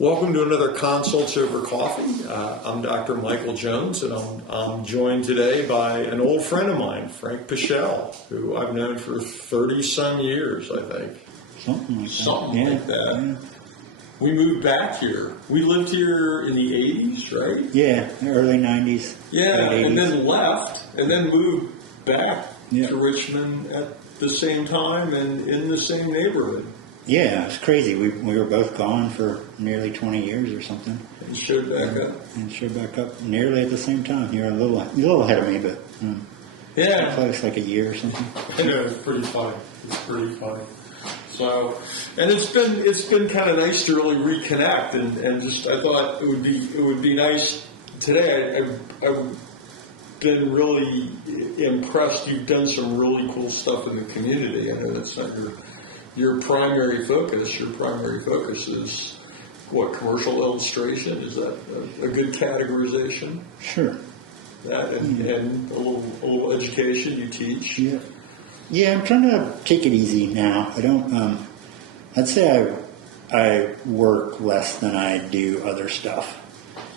Welcome to another Consults Over Coffee. I'm Dr. Michael Jones, and I'm joined today by an old friend of mine, Frank Pichel, who I've known for 30-some years, I think. Something like that. Yeah. We moved back here. We lived here in the 80s, right? Yeah, early 90s. Yeah, late 80s. and then left, and then moved back Yeah. to Richmond at the same time and in the same neighborhood. Yeah, it's crazy. We were both gone for nearly 20 years or something. And showed back up. And showed back up nearly at the same time. You're a little ahead of me, but Yeah. close, like a year or something. I know, it's pretty funny. It's pretty funny. So, and it's been kind of nice to really reconnect, and just I thought it would be nice today. I've been really impressed. You've done some really cool stuff in the community. I know that's not your primary focus. Your primary focus is what, commercial illustration? Is that a good categorization? Sure. That and a little education you teach. Yeah. Yeah, I'm trying to take it easy now. I don't. I'd say I work less than I do other stuff.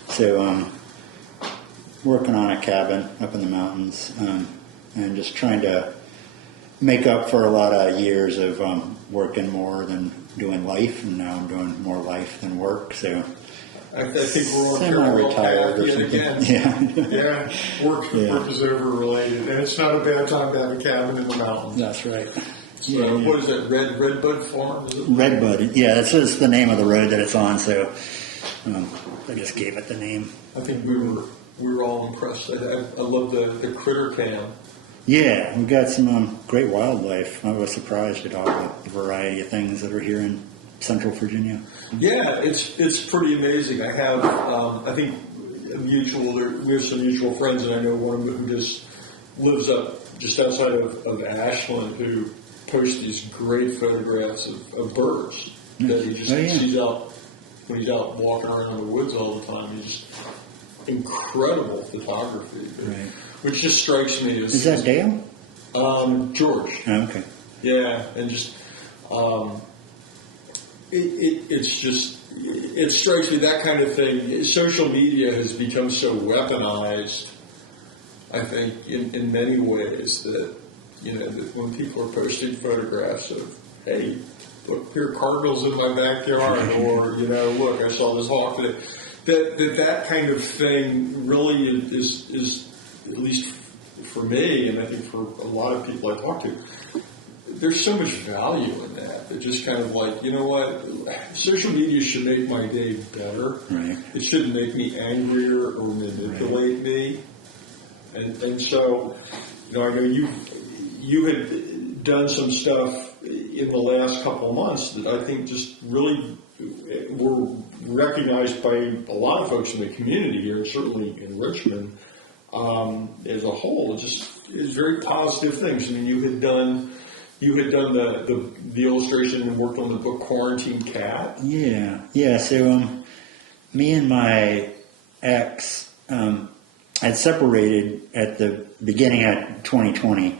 So working on a cabin up in the mountains, and just trying to make up for a lot of years of working more than doing life, and now I'm doing more life than work. So I think we're on semi-retired or yet something. again. Yeah. Yeah, work is overrelated, and it's not a bad time to have a cabin in the mountains. That's right. So what is it? Redbud Farm? Is it? Redbud. Yeah, that's just the name of the road that it's on. So I just gave it the name. I think we were all impressed. I love the critter cam. Yeah, we've got some great wildlife. I was surprised at all the variety of things that are here in Central Virginia. Yeah, it's pretty amazing. I have I think we have some mutual friends, and I know one of them who just lives up just outside of Ashland, who posts these great photographs of birds that he just sees out when he's out walking around the woods all the time. He's just incredible photography, Right. which just strikes me as... Is that Dale? George. Oh, okay. Yeah, and just it strikes me that kind of thing. Social media has become so weaponized, I think, in many ways that that when people are posting photographs of, hey, look, here are cardinals in my backyard, or look, I saw this hawk today. That kind of thing really is at least for me, and I think for a lot of people I talk to, there's so much value in that. It's just kind of like, you know what, social media should make my day better. Right. It shouldn't make me angrier or manipulate me. And so, I know you had done some stuff in the last couple of months that I think just really were recognized by a lot of folks in the community here, and certainly in Richmond as a whole. It just is very positive things. I mean, you had done the illustration and worked on the book Quarantine Cat. Yeah. So me and my ex had separated at the beginning of 2020,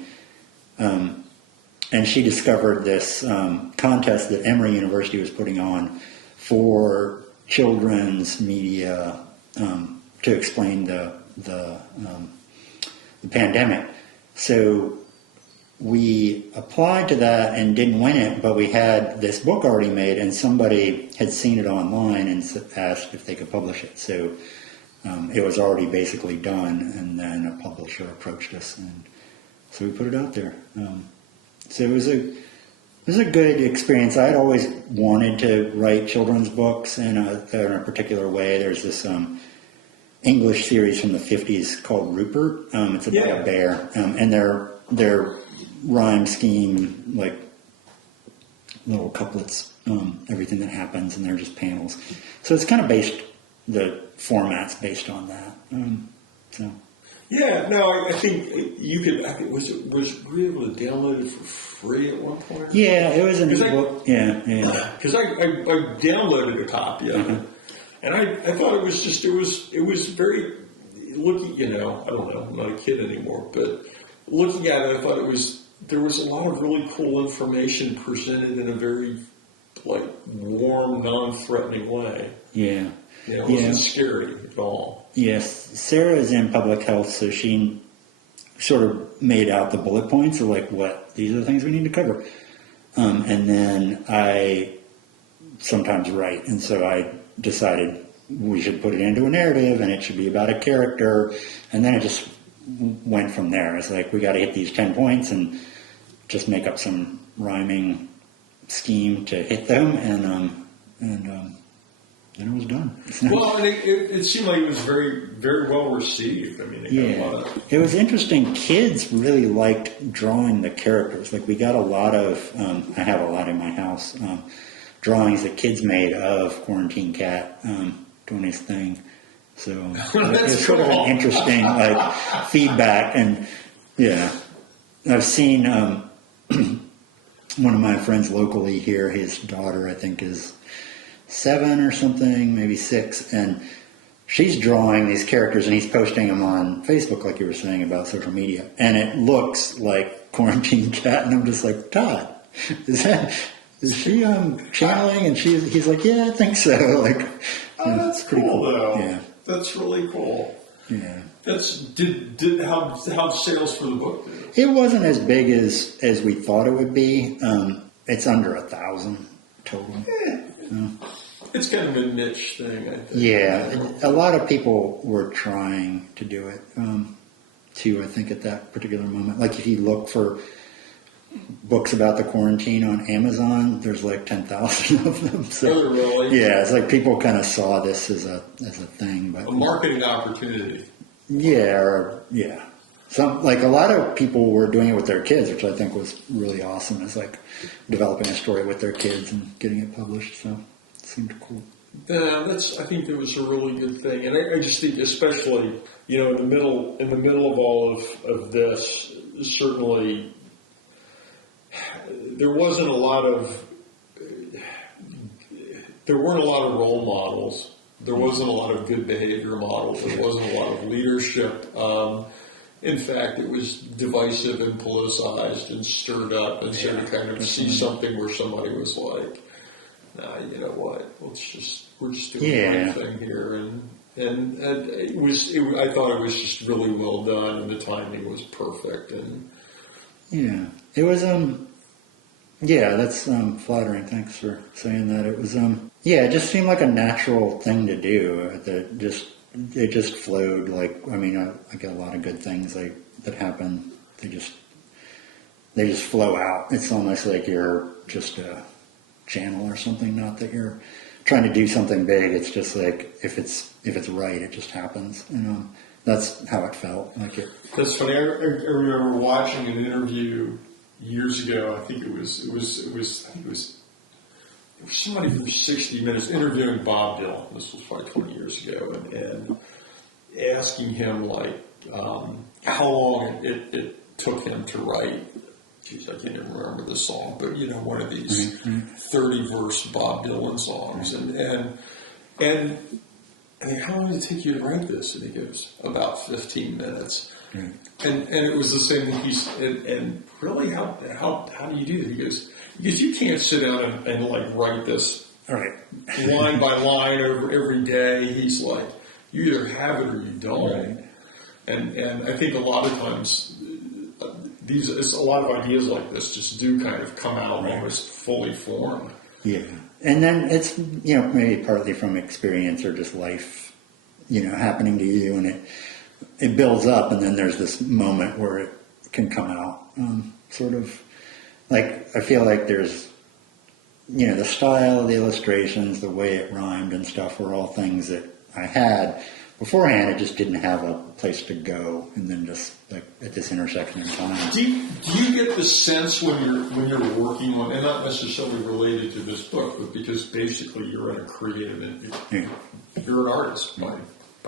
and she discovered this contest that Emory University was putting on for children's media to explain the pandemic. So we applied to that and didn't win it, but we had this book already made, and somebody had seen it online and asked if they could publish it. So it was already basically done, and then a publisher approached us, and so we put it out there. So it was a good experience. I had always wanted to write children's books in a particular way. There's this English series from the 50s called Rupert. It's about a bear, and their rhyme scheme, like little couplets, everything that happens, and they're just panels. So it's kind of the format's based on that. So. Yeah, no, I think you could. Was were you able to download it for free at one point? Yeah, it was in the book. Yeah. Because I downloaded a copy of it, and I thought it was very looking. I don't know, I'm not a kid anymore, but looking at it, I thought there was a lot of really cool information presented in a very like warm, non-threatening way. Yeah. It wasn't scary at all. Yes, Sarah is in public health, so she sort of made out the bullet points of like what these are the things we need to cover. And then I sometimes write, and so I decided we should put it into a narrative, and it should be about a character, and then it just went from there. It's like we got to hit these 10 points and just make up some rhyming scheme to hit them, and then it was done. Well, and it seemed like it was very, very well received. I mean, it was interesting. Kids really liked drawing the characters. Like we got a lot of, I have a lot in my house, drawings that kids made of Quarantine Cat doing his thing. So it was sort of an interesting like feedback. And yeah, I've seen one of my friends locally here, his daughter I think is 7 or something, maybe 6, and she's drawing these characters and he's posting them on Facebook, like you were saying about social media, and it looks like Quarantine Cat, and I'm just like, Todd, is she channeling? And he's like, yeah, I think so. Like, that's pretty cool though. Yeah, that's really cool. Yeah, that's how sales for the book do? It wasn't as big as we thought it would be. It's under 1,000 total. It's kind of a niche thing, I think. Yeah, a lot of people were trying to do it too, I think, at that particular moment. Like if you look for books about the quarantine on Amazon, there's like 10,000 of them. So, really? Yeah, it's like people kind of saw this as a thing. But a marketing opportunity. Yeah, Some, like a lot of people were doing it with their kids, which I think was really awesome. It's like developing a story with their kids and getting it published. So it seemed cool. Yeah, I think that was a really good thing, and I just think, especially in the middle of all of this, certainly there weren't a lot of role models. There wasn't a lot of good behavior models. There wasn't a lot of leadership. In fact, it was divisive and politicized and stirred up, and so to kind of see something where somebody was like, "Nah, you know what? We're just doing one thing here," and it was. I thought it was just really well done, and the timing was perfect. And it was. That's flattering. Thanks for saying that. It was. It just seemed like a natural thing to do. It just flowed. Like, I mean, I get a lot of good things that happen. They just flow out. It's almost like you're just a channel or something. Not that you're trying to do something big. It's just like if it's right, it just happens. That's how it felt. Like it. That's funny. I remember watching an interview years ago. I think it was somebody from 60 Minutes interviewing Bob Dylan. This was probably 20 years ago, and asking him like how long it took him to write. Geez, I can't even remember the song, but one of these 30-verse Bob Dylan songs, and I mean, how long did it take you to write this? And he goes, about 15 minutes. And it was the same thing. And really, how do you do that? He goes, because you can't sit down and like write this line by line over every day. He's like, you either have it or you don't. Right. And I think a lot of times a lot of ideas like this just do kind of come out almost fully formed. Yeah, and then it's maybe partly from experience or just life, happening to you, and it builds up, and then there's this moment where it can come out. Sort of like I feel like there's the style of the illustrations, the way it rhymed and stuff were all things that I had beforehand. It just didn't have a place to go, and then just like at this intersection in time. Do you get the sense when you're working on, and not necessarily related to this book, but because basically you're in a creative, you're an artist by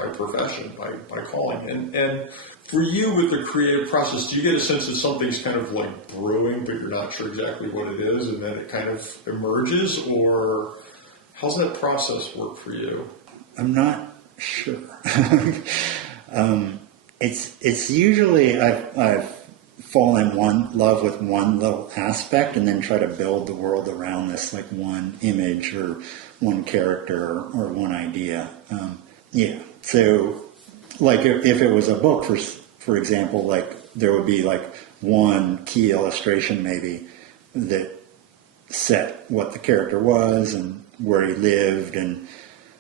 profession, by calling, and for you with the creative process, do you get a sense that something's kind of like brewing, but you're not sure exactly what it is, and then it kind of emerges, or how's that process work for you? I'm not sure. It's usually I've fall in love with one little aspect and then try to build the world around this, like one image or one character or one idea. Yeah. So, like if it was a book, for example, like there would be like one key illustration maybe that set what the character was and where he lived and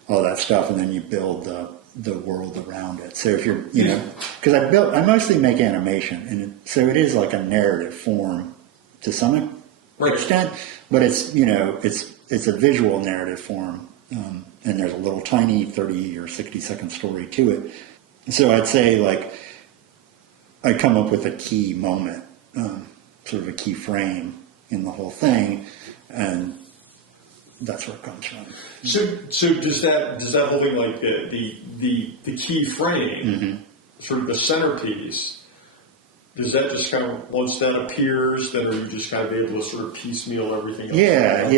all that stuff, and then you build the world around it. So if you're, because I mostly make animation, and so it is like a narrative form to some extent, but it's it's a visual narrative form, and there's a little tiny 30 or 60-second story to it. So I'd say like I come up with a key moment, sort of a key frame in the whole thing, and that's where it comes from. So does that whole thing, like the key frame, sort of the centerpiece, does that just kind of, once that appears, then are you just kind of able to sort of piecemeal everything else? Yeah.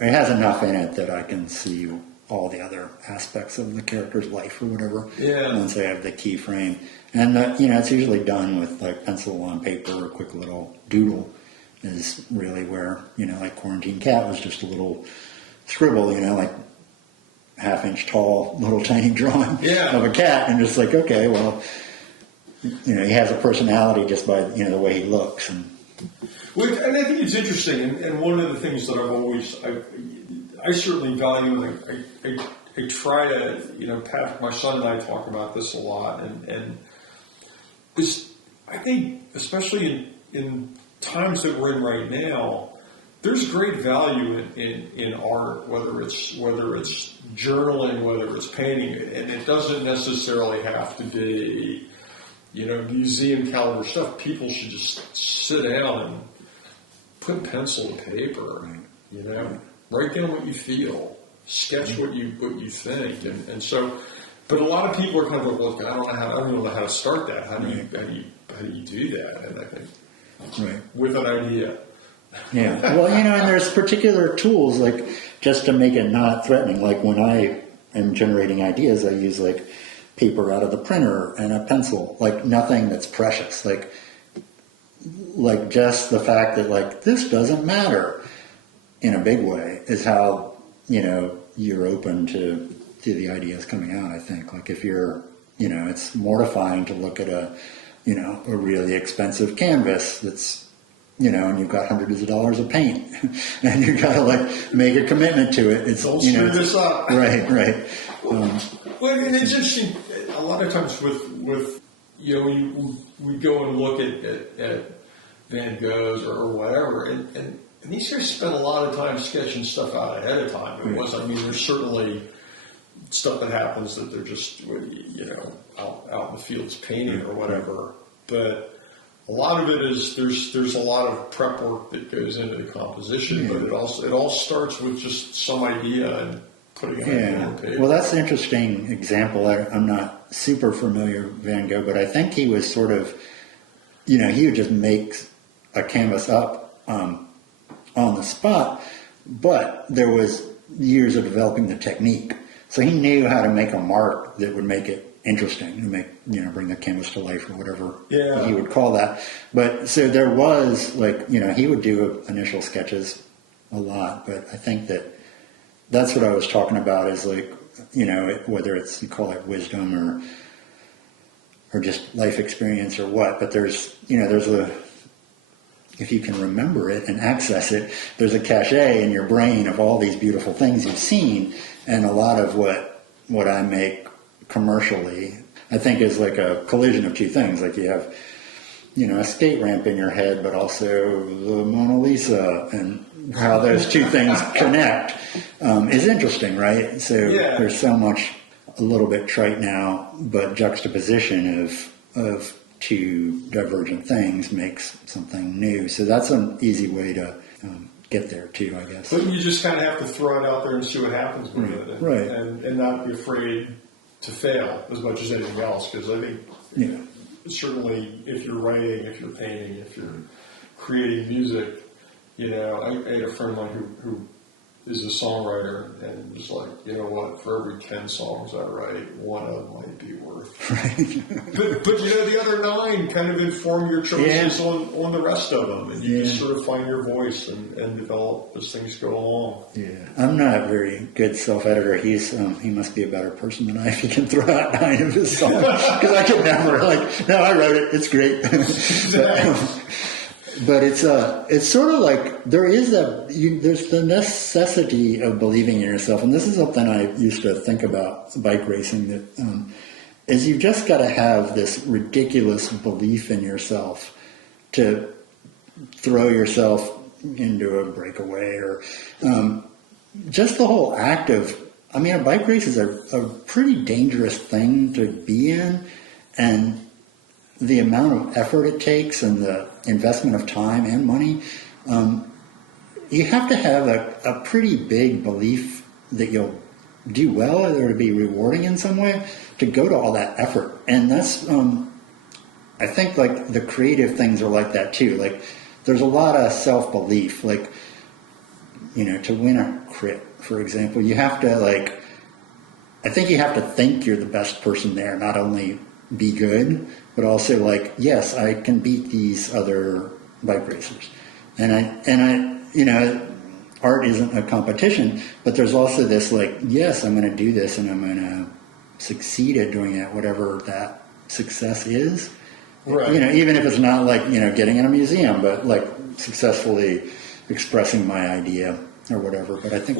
It has enough in it that I can see all the other aspects of the character's life or whatever. Yeah. Once I have the key frame, and it's usually done with like pencil on paper or a quick little doodle. Is really where, like Quarantine Cat was just a little scribble, like half-inch tall, little tiny drawing of a cat, and just like, okay, well, he has a personality just by, the way he looks. And I think it's interesting, and one of the things that I've always, I certainly value, and I try to, Patrick, my son and I talk about this a lot, and this, I think, especially in times that we're in right now, there's great value in art, whether it's journaling, whether it's painting, and it doesn't necessarily have to be, museum calendar stuff. People should just sit down and put pencil to paper, write down what you feel, sketch what you think, and so. But a lot of people are kind of like, look, I don't know how to start that. How do you do that? And I think. Right. With an idea. Yeah. Well, and there's particular tools, like, just to make it not threatening. Like, when I am generating ideas, I use, like, paper out of the printer and a pencil. Like, nothing that's precious. Like just the fact that, like, this doesn't matter in a big way is how, you're open to the ideas coming out, I think. Like, if you're, it's mortifying to look at a really expensive canvas that's, and you've got hundreds of dollars of paint, and you've got to like make a commitment to it. It's don't screw this up. Right. Well, and it's interesting. A lot of times with we go and look at Van Goghs or whatever, and these guys spend a lot of time sketching stuff out ahead of time. There's certainly stuff that happens that they're just, out in the fields painting or whatever. But a lot of it is there's a lot of prep work that goes into the composition, but it all starts with just some idea and putting it on paper. Well, that's an interesting example. I'm not super familiar with Van Gogh, but I think he was sort of, he would just make a canvas up on the spot, but there was years of developing the technique. So he knew how to make a mark that would make it interesting, to make, bring the canvas to life or whatever he would call that. But so there was like, he would do initial sketches a lot, but I think that's what I was talking about is like, whether it's, you call it wisdom or just life experience or what, but there's if you can remember it and access it, there's a cache in your brain of all these beautiful things you've seen. And a lot of what I make commercially, I think, is like a collision of two things. Like you have, a skate ramp in your head, but also the Mona Lisa, and how those two things connect is interesting, right? So there's so much, a little bit trite now, but juxtaposition of two divergent things makes something new. So that's an easy way to get there too, I guess. But you just kind of have to throw it out there and see what happens with it, and not be afraid to fail as much as anything else. Because I think certainly if you're writing, if you're painting, if you're creating music, I had a friend of mine who is a songwriter and was like, you know what, for every 10 songs I write, one of them might be worth. But you know, the other 9 kind of inform your choices on the rest of them, and you just sort of find your voice and develop as things go along. Yeah, I'm not a very good self-editor. He must be a better person than I if he can throw out 9 of his songs, because I could never, like, no, I wrote it, it's great. But it's sort of like there's the necessity of believing in yourself, and this is something I used to think about bike racing, that is you've just got to have this ridiculous belief in yourself to throw yourself into a breakaway, or just the whole act of, I mean, a bike race is a pretty dangerous thing to be in, and the amount of effort it takes and the investment of time and money, you have to have a pretty big belief that you'll do well, or it'll be rewarding in some way, to go to all that effort. And that's, I think, like, the creative things are like that too. Like, there's a lot of self-belief. Like, you know, to win a crit, for example, you have to, like, I think you have to think you're the best person there, not only be good, but also, like, yes, I can beat these other bike racers. And I, you know, art isn't a competition, but there's also this, like, yes, I'm going to do this, and I'm going to succeed at doing it, whatever that success is. Right. You know, even if it's not, like, you know, getting in a museum, but, like, successfully expressing my idea or whatever. But I think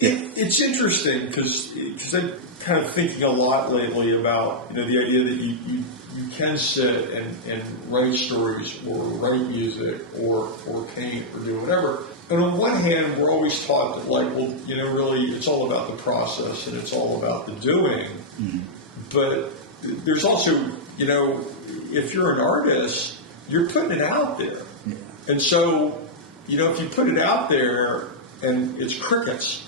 it's interesting because I'm kind of thinking a lot lately about, you know, the idea that you can sit and write stories or write music or paint or do whatever. And on one hand, we're always taught that, like, well, you know, really it's all about the process and it's all about the doing. Mm-hmm. But there's also, you know, if you're an artist, you're putting it out there. Yeah. And so, you know, if you put it out there and it's crickets,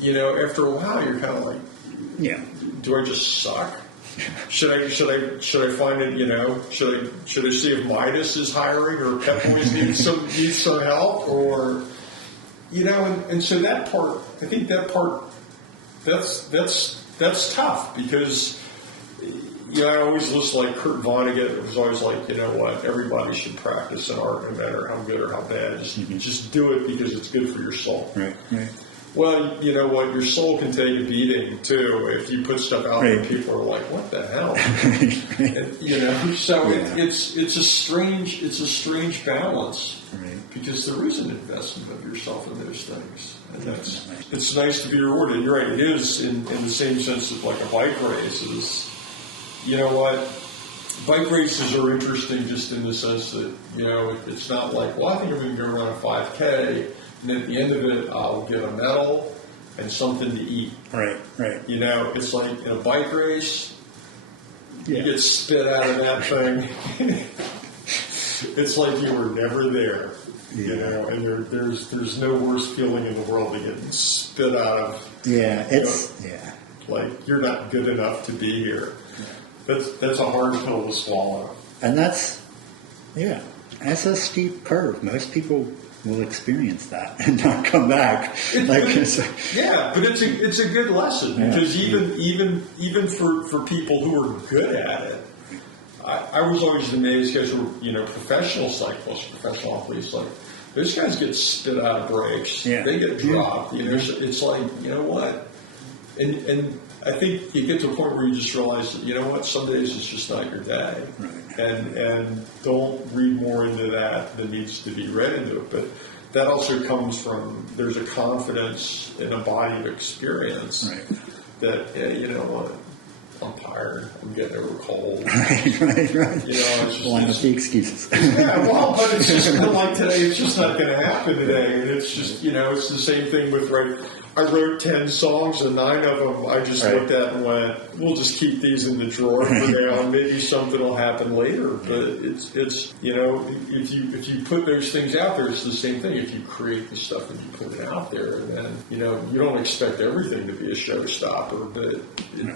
you know, after a while you're kind of like, yeah, do I just suck? Should I find it? You know, should I see if Midas is hiring or Pep Boys needs some help, or, you know, and so that part, I think that part, that's tough, because, you know, I always listen, like Kurt Vonnegut. It was always like, you know what, everybody should practice an art, no matter how good or how bad. Just do it because it's good for your soul. Right. Well, you know what? Your soul can take a beating too if you put stuff out there. People are like, "What the hell?" And, you know, so it's a strange balance, because there is an investment of yourself in those things, and it's nice to be rewarded. You're right; it is in the same sense that, like, a bike race is. You know what? Bike races are interesting just in the sense that, you know, it's not like, well, I think I'm going to go run a 5K. And at the end of it, I'll get a medal and something to eat. Right. You know, it's like in a bike race, you get spit out of that thing. It's like you were never there. Yeah. You know, and there's no worse feeling in the world than getting spit out of. Yeah, like, you're not good enough to be here. Yeah. That's a hard pill to swallow. And that's a steep curve. Most people will experience that and not come back. But it's a good lesson, because even for people who are good at it, I was always amazed, guys who were, you know, professional cyclists, professional athletes, like, those guys get spit out of breaks. Yeah. They get dropped. You know, it's like, you know what, and I think you get to a point where you just realize that, you know what, some days it's just not your day. Right. And don't read more into that than needs to be read into it. But that also comes from, there's a confidence in a body of experience that, you know what, I'm tired, I'm getting over cold. Right. You know, it's just... Line up the excuses. Yeah, well, but it's just kind of like today, it's just not going to happen today. And it's just, you know, it's the same thing with, I wrote 10 songs, and 9 of them I just looked at and went, we'll just keep these in the drawer for now, and maybe something will happen later. But it's you know, if you put those things out there, it's the same thing. If you create the stuff and you put it out there, and then, you know, you don't expect everything to be a showstopper, but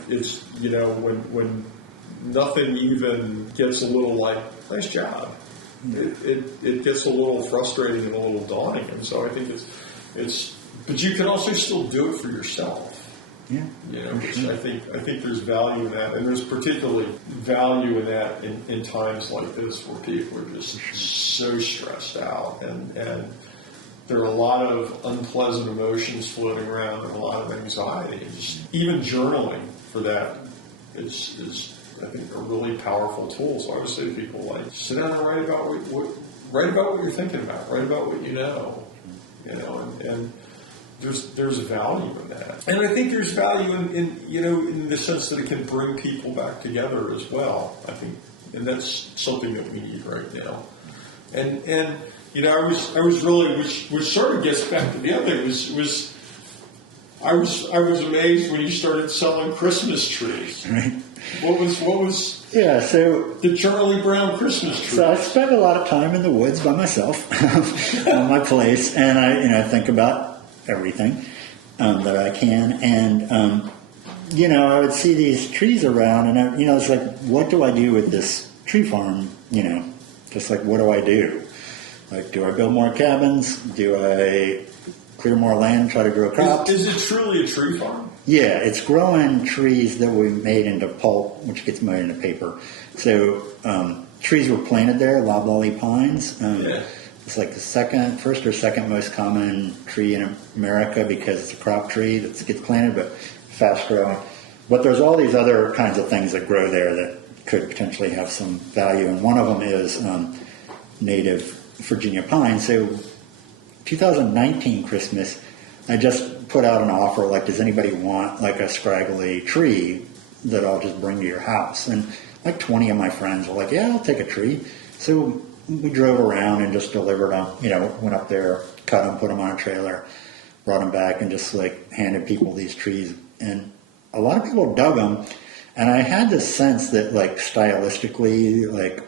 it's, you know, when nothing even gets a little like, nice job, it gets a little frustrating and a little daunting. And so I think it's But you can also still do it for yourself. Yeah. You know, which I think there's value in that, and there's particularly value in that in times like this where people are just so stressed out, and there are a lot of unpleasant emotions floating around and a lot of anxiety. And just even journaling for that is I think a really powerful tool. So I would say to people, like, sit down and write about what you're thinking about, write about what you know, and there's value in that. And I think there's value in the sense that it can bring people back together as well. I think, and that's something that we need right now. And I was really, which sort of gets back to the other thing, was I was amazed when you started selling Christmas trees. Right. What was Yeah, so the Charlie Brown Christmas tree? So I spend a lot of time in the woods by myself on my place, and I think about everything that I can, and I would see these trees around, and it's like, what do I do with this tree farm? Just like, what do I do? Like, do I build more cabins? Do I clear more land, try to grow crops? Is it truly a tree farm? Yeah, it's growing trees that we made into pulp, which gets made into paper. So trees were planted there, loblolly pines. It's like the first or second most common tree in America because it's a crop tree that gets planted, but fast growing. But there's all these other kinds of things that grow there that could potentially have some value, and one of them is native Virginia pine. So 2019 Christmas, I just put out an offer, like, does anybody want like a scraggly tree that I'll just bring to your house? And like 20 of my friends were like, yeah, I'll take a tree. So we drove around and just delivered them, went up there, cut them, put them on a trailer, brought them back, and just like handed people these trees. And a lot of people dug them. And I had this sense that, like, stylistically, like,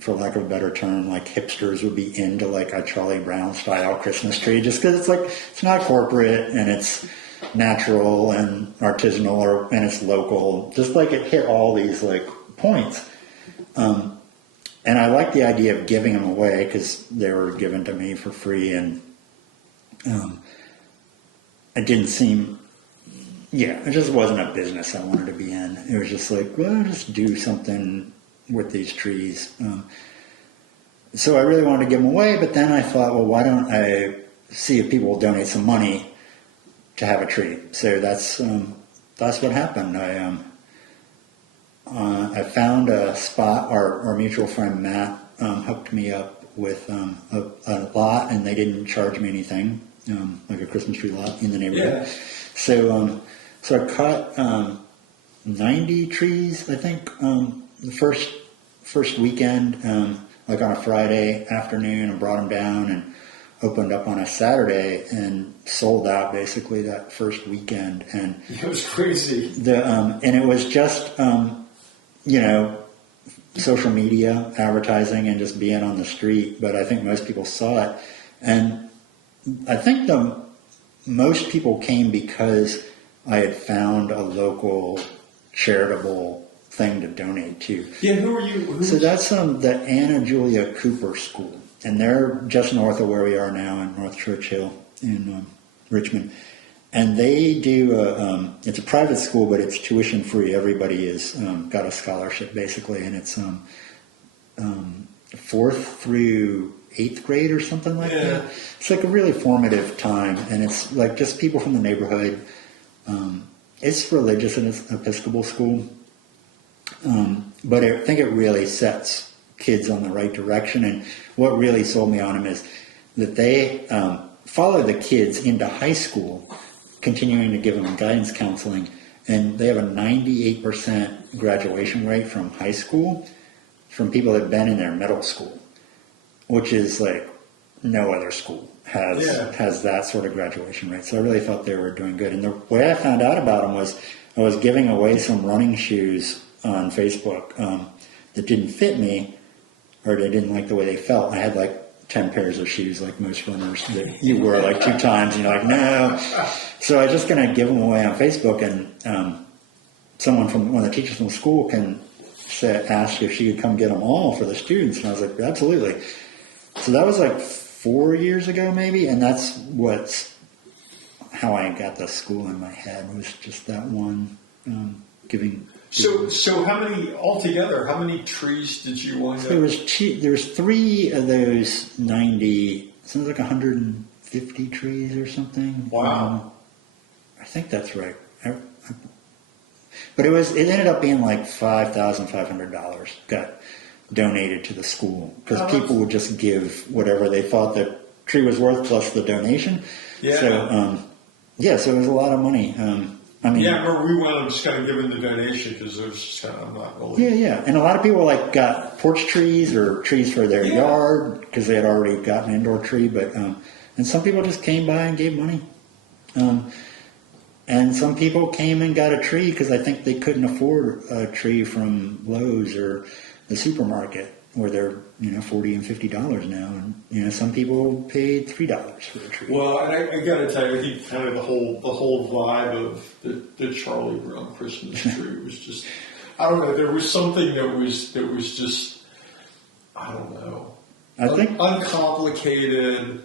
for lack of a better term, like, hipsters would be into like a Charlie Brown style Christmas tree, just because it's like, it's not corporate and it's natural and artisanal, and it's local. Just like, it hit all these like points. And I like the idea of giving them away because they were given to me for free, and it didn't seem, it just wasn't a business I wanted to be in. It was just like, well, I'll just do something with these trees. So I really wanted to give them away, but then I thought, well, why don't I see if people will donate some money to have a tree? So that's what happened. I found a spot. Our mutual friend Matt hooked me up with a lot, and they didn't charge me anything, like a Christmas tree lot in the neighborhood. Yeah. So I cut 90 trees, I think, the first weekend, like on a Friday afternoon, and brought them down and opened up on a Saturday and sold out basically that first weekend. And it was crazy. And it was just social media advertising and just being on the street. But I think most people saw it, and I think most people came because I had found a local charitable thing to donate to. Yeah, who are you? So that's the Anna Julia Cooper School, and they're just north of where we are now in North Churchill in Richmond. And they do it's a private school, but it's tuition free. Everybody is got a scholarship basically, and it's 4th through 8th grade or something like that. It's like a really formative time, and it's like just people from the neighborhood. It's religious and it's an Episcopal school. But I think it really sets kids on the right direction. And what really sold me on them is that they follow the kids into high school, continuing to give them guidance counseling. And they have a 98% graduation rate from high school from people that have been in their middle school, which is like no other school has that sort of graduation rate. So I really thought they were doing good. And the way I found out about them was I was giving away some running shoes on Facebook that didn't fit me, or they didn't like the way they felt. I had like 10 pairs of shoes, like most runners, that you wear like 2 times, and you're like, no. So I was just going to give them away on Facebook, and someone from one of the teachers from the school asked if she could come get them all for the students, and I was like, absolutely. So that was like 4 years ago maybe, and that's what's how I got the school in my head was just that one giving. So how many altogether? How many trees did you wind up? There was 3 of those 90. Sounds like 150 trees or something. Wow. I think that's right. But it ended up being like $5,500 got donated to the school because people would just give whatever they thought the tree was worth plus the donation. Yeah. So so it was a lot of money. I mean, yeah, or we wound up just kind of giving the donation because it was just kind of not really. Yeah, and a lot of people like got porch trees or trees for their yard because they had already got an indoor tree. But and some people just came by and gave money. And some people came and got a tree because I think they couldn't afford a tree from Lowe's or the supermarket where they're $40 and $50 now, and some people paid $3 for a tree. Well, and I got to tell you, I think kind of the whole vibe of the Charlie Brown Christmas tree was just, I don't know, there was something that was just, I don't know, I think uncomplicated,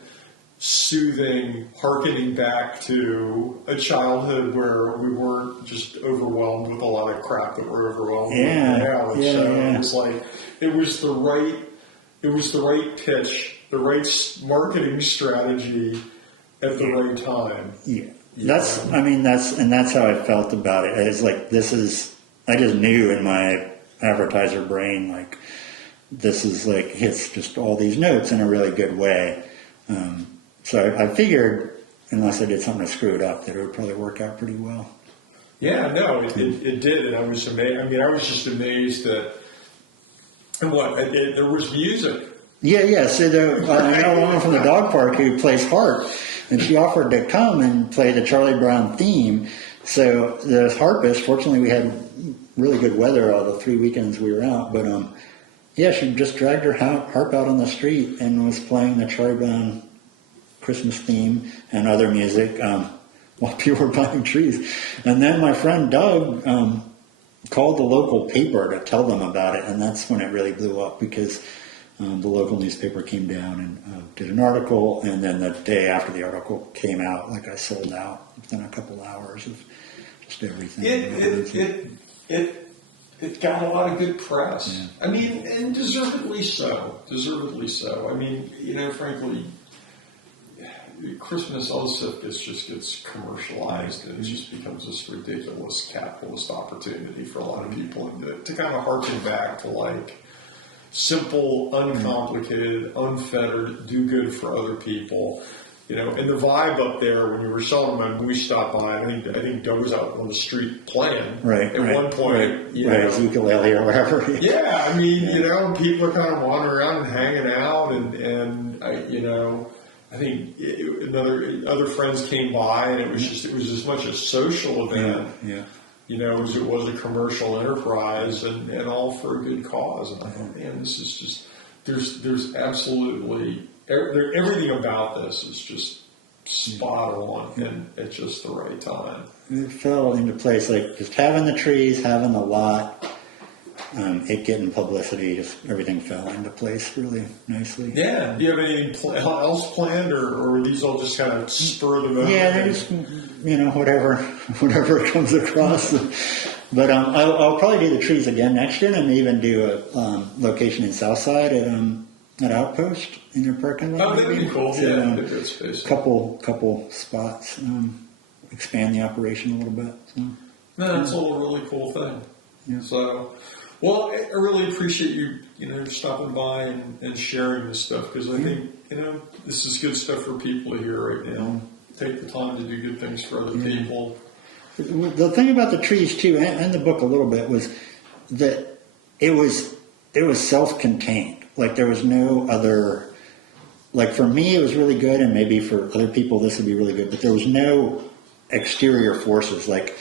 soothing, hearkening back to a childhood where we weren't just overwhelmed with a lot of crap that we're overwhelmed with now. And so it was like, it was the right pitch, the right marketing strategy at the right time. Yeah, that's how I felt about it. It's like I just knew in my advertiser brain, like this is like hits just all these notes in a really good way. So I figured, unless I did something to screw it up, that it would probably work out pretty well. Yeah, no, it did, and I was amazed. I mean, I was just amazed that, and there was music. Yeah. So I know a woman from the dog park who plays harp, and she offered to come and play the Charlie Brown theme. So the harpist, fortunately, we had really good weather all the 3 weekends we were out, but she just dragged her harp out on the street and was playing the Charlie Brown Christmas theme and other music while people were buying trees. And then my friend Doug called the local paper to tell them about it, and that's when it really blew up because the local newspaper came down and did an article, and then the day after the article came out, like I sold out within a couple hours of just everything. It got a lot of good press. Yeah. I mean, and deservedly so. I mean, frankly, Christmas also just gets commercialized and it just becomes this ridiculous capitalist opportunity for a lot of people, and to kind of harken back to like simple, uncomplicated, unfettered, do good for other people. And the vibe up there when we were selling them, when we stopped by, I think Doug was out on the street playing. Right. At one point, his ukulele or whatever. Yeah, I mean, people are kind of wandering around and hanging out, and I think other friends came by, and it was as much a social event, as it was a commercial enterprise, and all for a good cause. And I thought, man, this is just there's absolutely everything about this is just spot on and at just the right time. It fell into place, like just having the trees, having the lot. It getting publicity, just everything fell into place really nicely. Yeah. Do you have anything else planned, or are these all just kind of spur of the moment? Yeah, they're just whatever comes across. But I'll probably do the trees again next year, and even do a location in Southside at Outpost in their parking lot. Oh, that'd be cool. So, yeah, good space. Couple spots, expand the operation a little bit. So. No, that's all a really cool thing. Yeah. So. Well, I really appreciate you, stopping by and sharing this stuff, because I think, this is good stuff for people to hear right now. Take the time to do good things for other people. The thing about the trees too, and the book a little bit, was that it was self-contained. Like there was no other. Like for me, it was really good, and maybe for other people this would be really good. But there was no exterior forces. Like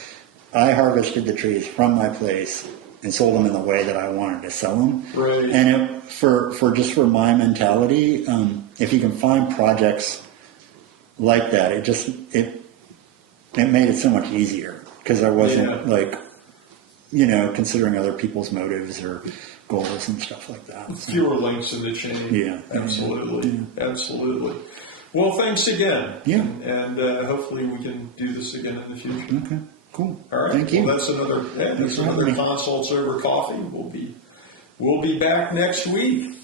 I harvested the trees from my place and sold them in the way that I wanted to sell them. Right. And for my mentality, if you can find projects like that, it made it so much easier because I wasn't considering other people's motives or goals and stuff like that. So. Fewer links in the chain. Yeah. Absolutely. Yeah. Absolutely. Well, thanks again. Yeah. And hopefully we can do this again in the future. Okay, cool. All right. Thank you. Well, that's another Thanks for having me. consults over coffee. We'll be back next week.